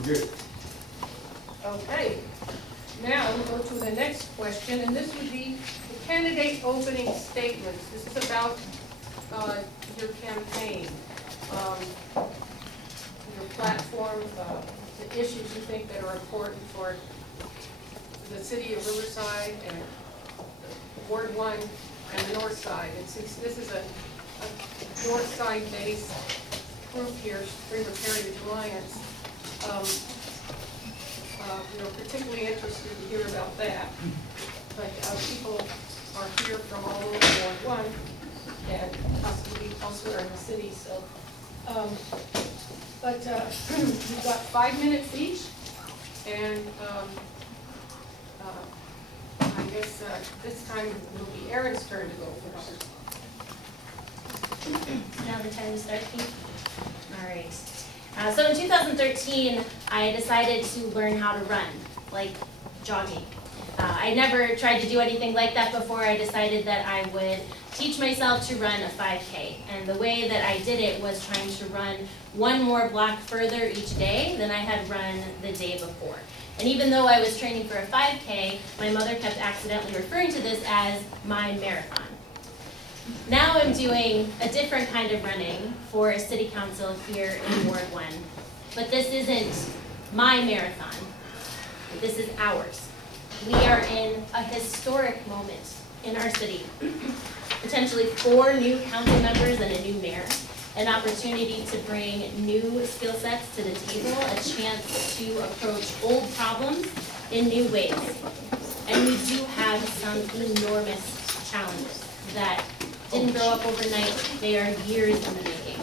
We're good. Okay, now we'll go to the next question, and this would be the candidate opening statements. This is about your campaign, your platform, the issues you think that are important for the city of Riverside and Ward 1 and the North Side. And since this is a North Side based group here, River Heritage Alliance, we're particularly interested to hear about that. But people are here from all over Ward 1 and possibly elsewhere in the city. So, we've got 5 minutes each, and I guess this time it will be Erin's turn to go first. Now the time to start, Keith? All right. So in 2013, I decided to learn how to run, like jogging. I never tried to do anything like that before. I decided that I would teach myself to run a 5K. And the way that I did it was trying to run one more block further each day than I had run the day before. And even though I was training for a 5K, my mother kept accidentally referring to this as my marathon. Now I'm doing a different kind of running for city council here in Ward 1. But this isn't my marathon. This is ours. We are in a historic moment in our city. Potentially 4 new council members and a new mayor. An opportunity to bring new skill sets to the table, a chance to approach old problems in new ways. And we do have some enormous challenges that didn't grow up overnight. They are years in the making.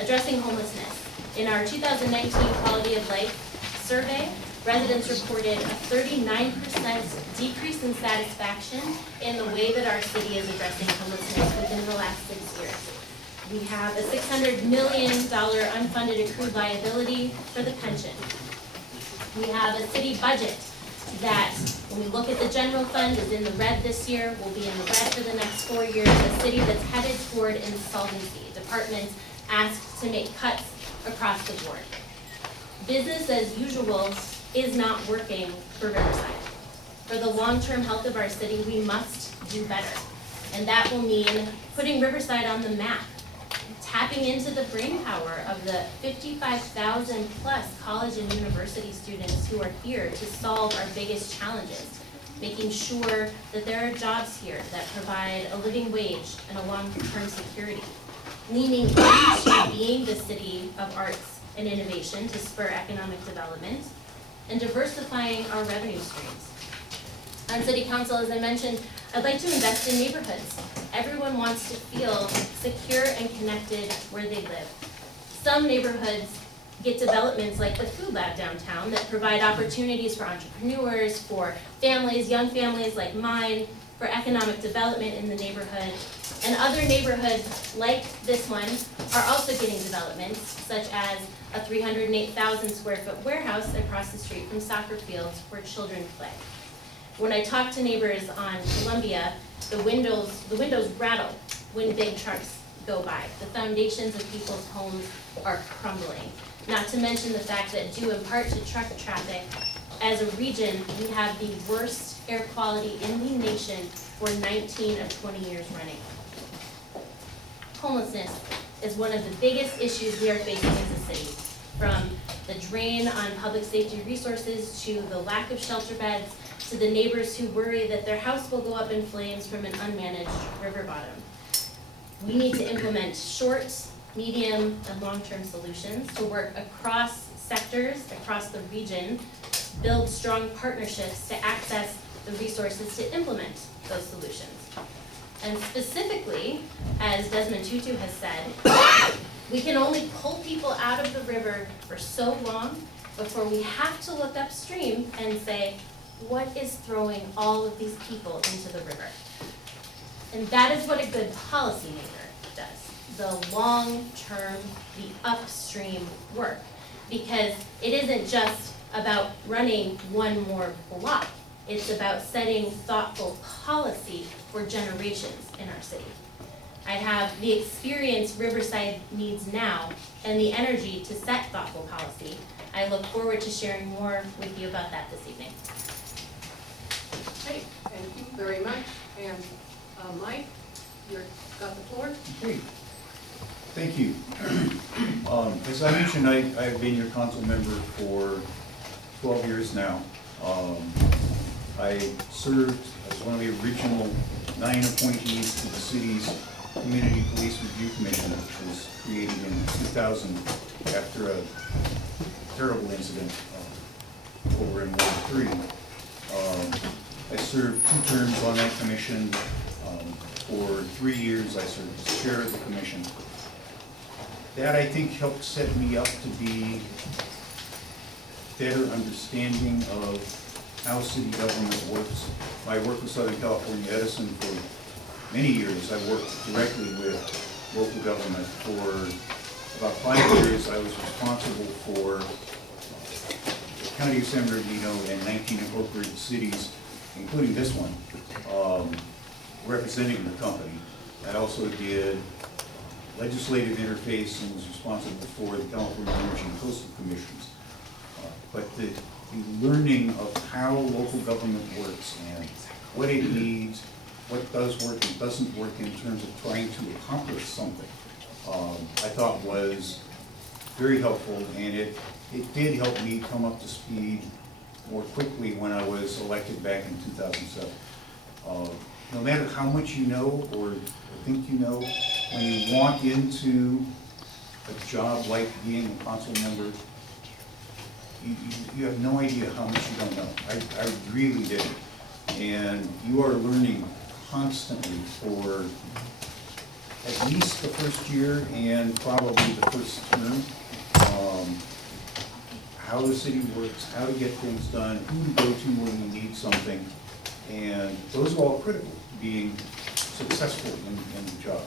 Addressing homelessness. In our 2019 Quality of Life survey, residents reported a 39% decrease in satisfaction in the way that our city is addressing homelessness within the last 6 years. We have a $600 million unfunded accrued liability for the pension. We have a city budget that, when we look at the general fund, is in the red this year, will be in the red for the next 4 years, a city that's headed toward insolvency. Departments asked to make cuts across the board. Business as usual is not working for Riverside. For the long-term health of our city, we must do better. And that will mean putting Riverside on the map, tapping into the brainpower of the 55,000 plus college and university students who are here to solve our biggest challenges, making sure that there are jobs here that provide a living wage and a long-term security, leaning into being the city of arts and innovation to spur economic development, and diversifying our revenue streams. On City Council, as I mentioned, I'd like to invest in neighborhoods. Everyone wants to feel secure and connected where they live. Some neighborhoods get developments like the Food Lab downtown that provide opportunities for entrepreneurs, for families, young families like mine, for economic development in the neighborhood. And other neighborhoods like this one are also getting developments, such as a 308,000 square foot warehouse across the street from soccer fields where children play. When I talk to neighbors on Columbia, the windows rattle when big trucks go by. The foundations of people's homes are crumbling. Not to mention the fact that, due in part to truck traffic, as a region, we have the worst air quality in the nation for 19 of 20 years running. Homelessness is one of the biggest issues we are facing as a city, from the drain on public safety resources to the lack of shelter beds, to the neighbors who worry that their house will go up in flames from an unmanaged river bottom. We need to implement short, medium, and long-term solutions to work across sectors, across the region, build strong partnerships to access the resources to implement those solutions. And specifically, as Desmond Tutu has said, we can only pull people out of the river for so long before we have to look upstream and say, what is throwing all of these people into the river? And that is what a good policymaker does. The long-term, the upstream work. Because it isn't just about running one more block. It's about setting thoughtful policy for generations in our city. I have the experience Riverside needs now and the energy to set thoughtful policy. I look forward to sharing more with you about that this evening. Okay, thank you very much. And Mike, you've got the floor. Okay, thank you. As I mentioned, I've been your council member for 12 years now. I served as one of the original 9 appointees to the city's Community Police Review Commission, which was created in 2000 after a terrible incident over in Ward 3. I served 2 terms on that commission. For 3 years, I served as chair of the commission. That, I think, helped set me up to be better understanding of how city government works. I worked with Southern California Edison for many years. I worked directly with local government. For about 5 years, I was responsible for the County of San Bernardino and 19 incorporated cities, including this one, representing the company. I also did legislative interface and was responsible for the California Energy and Coastal Commissions. But the learning of how local government works and what it needs, what does work and doesn't work in terms of trying to accomplish something, I thought was very helpful, and it did help me come up to speed more quickly when I was elected back in 2007. No matter how much you know or think you know, when you walk into a job like being a council member, you have no idea how much you don't know. I really didn't. And you are learning constantly for at least the first year and probably the first term, how the city works, how to get things done, who to go to when you need something. And those are all critical to being successful in the job.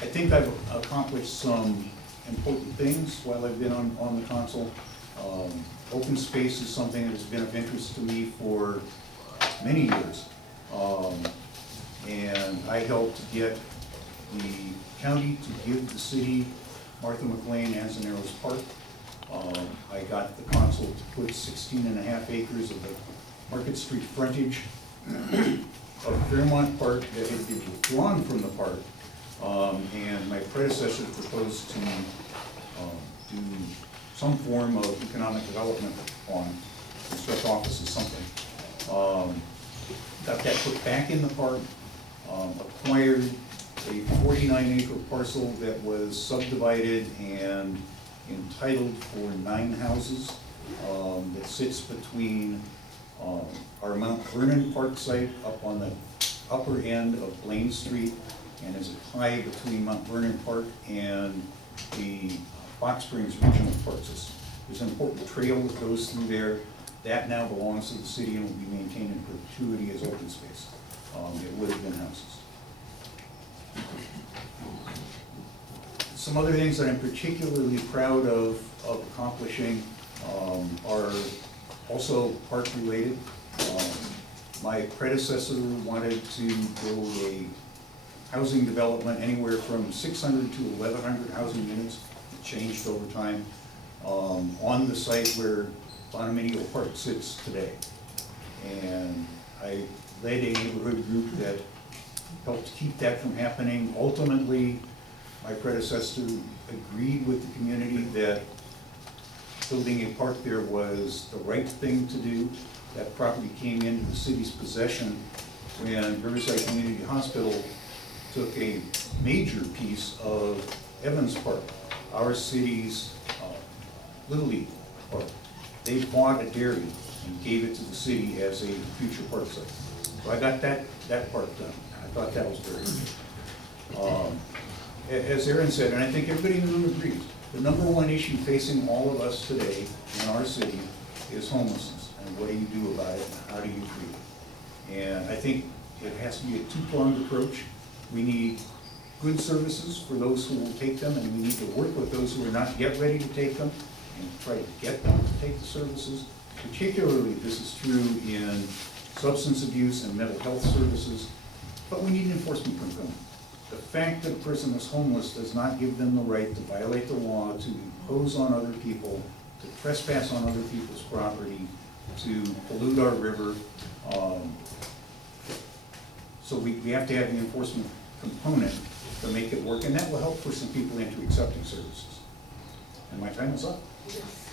I think I've accomplished some important things while I've been on the council. Open space is something that has been of interest to me for many years. And I helped get the county to give the city Martha McLean Anzaneros Park. I got the council to put 16.5 acres of the Market Street frontage of Fairmont Park that had been withdrawn from the park. And my predecessor proposed to do some form of economic development on, construct offices, something. Got that put back in the park, acquired a 49-acre parcel that was subdivided and entitled for 9 houses that sits between our Mount Vernon Park site up on the upper end of Blaine Street, and is a tie between Mount Vernon Park and the Box Springs Regional Parks. There's an important trail that goes through there. That now belongs to the city and will be maintained in perpetuity as open space. It would have been houses. Some other things that I'm particularly proud of accomplishing are also park related. My predecessor wanted to build a housing development anywhere from 600 to 1,100 housing units. It changed over time on the site where Bonaminio Park sits today. And I led a neighborhood group that helped keep that from happening. Ultimately, my predecessor agreed with the community that building a park there was the right thing to do. That property came into the city's possession when Riverside Community Hospital took a major piece of Evans Park, our city's Little League park. They bought a dairy and gave it to the city as a future park site. So I got that part done. I thought that was very good. As Aaron said, and I think everybody in the room agrees, the #1 issue facing all of us today in our city is homelessness. And what do you do about it, and how do you treat it? And I think it has to be a 2-pronged approach. We need good services for those who will take them, and we need to work with those who are not yet ready to take them and try to get them to take the services. Particularly, this is true in substance abuse and mental health services, but we need an enforcement component. the fact that a person is homeless does not give them the right to violate the law, to impose on other people, to trespass on other people's property, to pollute our river. So we have to have the enforcement component to make it work, and that will help push some people into accepting services. And my time is up. Yes.